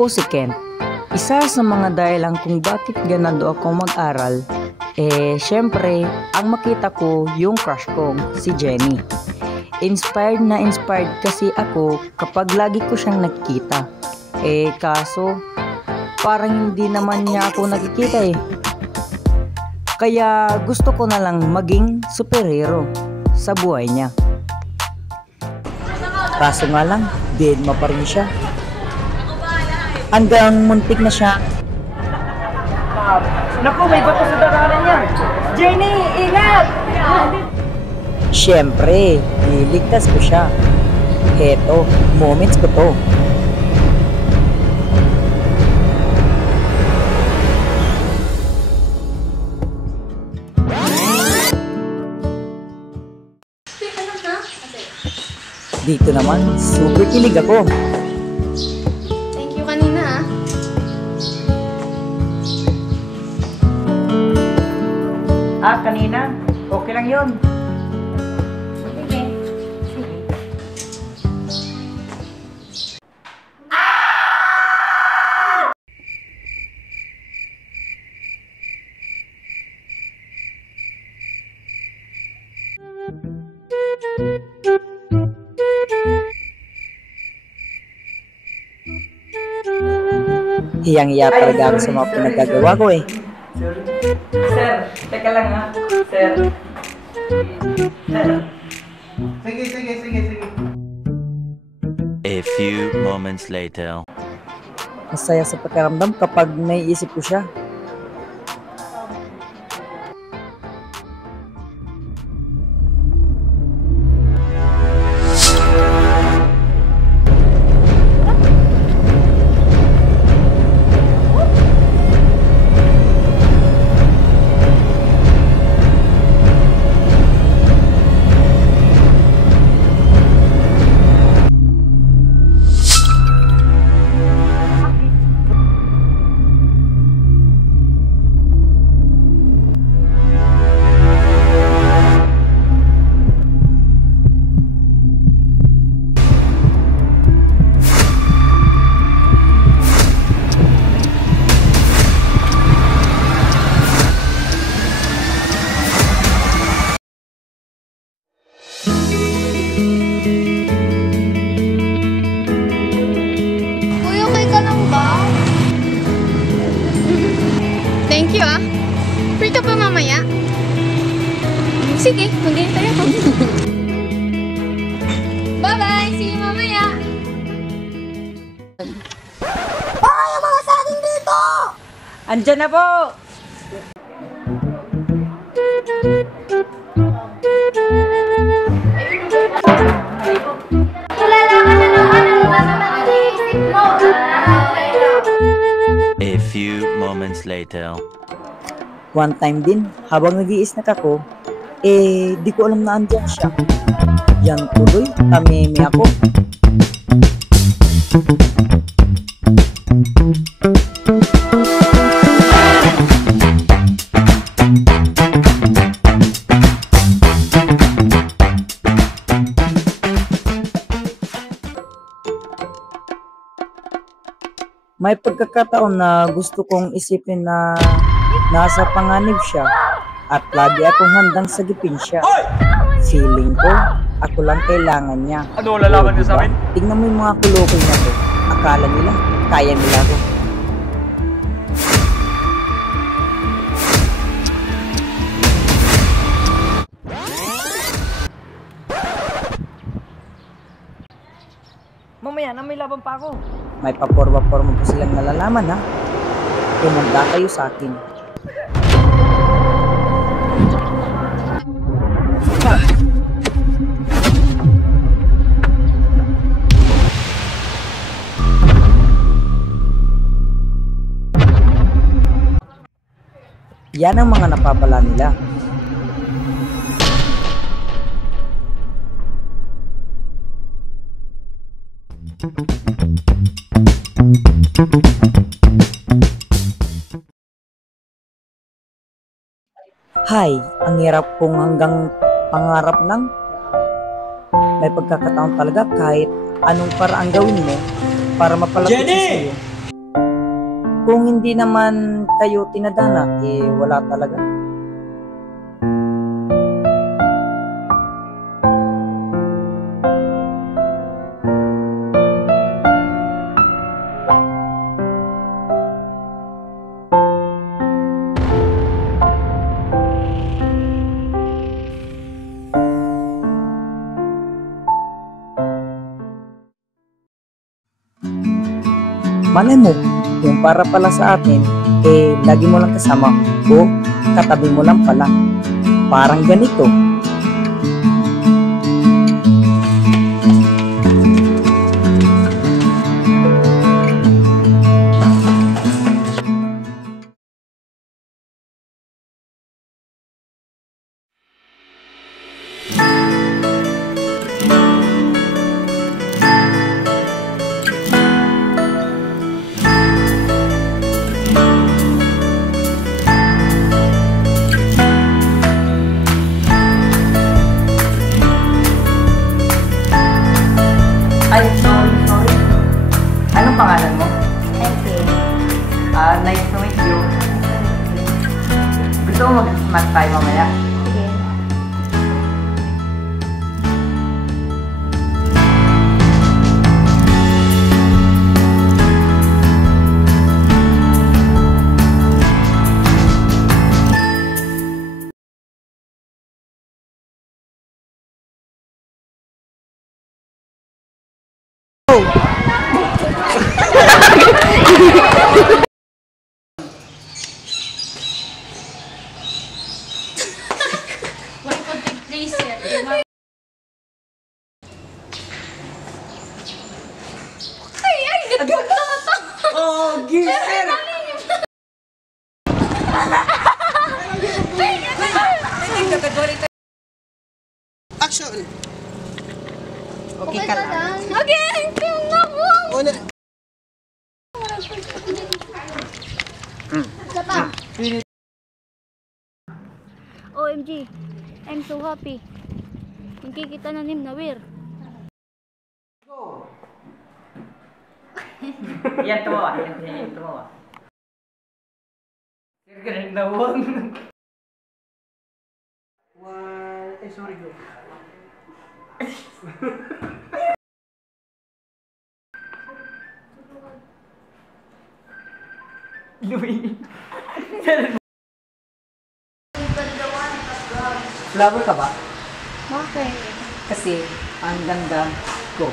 Ako si Kent. Isa sa mga dahilan kung bakit ganado ako mag-aral, syempre, ang makita ko yung crush ko, si Jenny. Inspired na inspired kasi ako kapag lagi ko siyang nakikita. Kaso, parang hindi naman niya ako nakikita Kaya gusto ko na lang maging superhero sa buhay niya. Kaso nga lang, deadma pa rin siya. Hanggang muntik na siya. Naku, may bato sa daranan niya! Jenny, ingat! Siyempre, niligtas ko siya. Heto, moments ko to. Dito naman, super kilig ako. Thank you kanina Kanina? Okay lang yun. Sige. Hiyang-hiya talaga ako sa mga pinagagawa ko Sir, teka lang ha. Sir. Sige. A few moments later. Masaya sa pakiramdam kapag naiisip ko siya. Thank you Free ka pa mamaya? Sige, mag-intay ako. Bye-bye! See you mamaya! Yung mga saging dito! Andyan na po! A few moments later. One time din, habang nag-i-snack ako, di ko alam na andyan siya. Yan tuloy, tamimi ako. May pagkakataon na gusto kong isipin na nasa panganib siya at lagi akong handang sagipin siya. Feeling ko, ako lang kailangan niya. Ano lalaban niyo sa amin? Tingnan mo yung mga kulokoy na to. Akala nila, kaya nila ako. Mamaya na may laban pa ako. May paporma-porma pa silang nalalaman Tumanda kayo sa akin. Yan ang mga napapala nila. Hay, ang hirap kong hanggang pangarap lang. May pagkakataon talaga kahit anong paraang gawin mo para mapalapit sa sa'yo, Kung hindi naman kayo tinadhana, wala talaga. Malay mo, yung para pala sa atin, lagi mo lang kasama o katabi mo lang pala. Parang ganito. Ay, sorry. Anong pangalan mo? Okay. Nice to meet you. Gusto mo mag-smash tayo mamaya? Sige. Oh, gisir! Action! Okay ka lang. Okay, tingnan mo. Una. Isa pa. OMG, I'm so happy. Nakikita na nim na wir. Yan, tumawa. Yan, tumawa. Galing na won. Sorry, go. Louis. Flower ka ba? Bakit? Kasi ang ganda ko.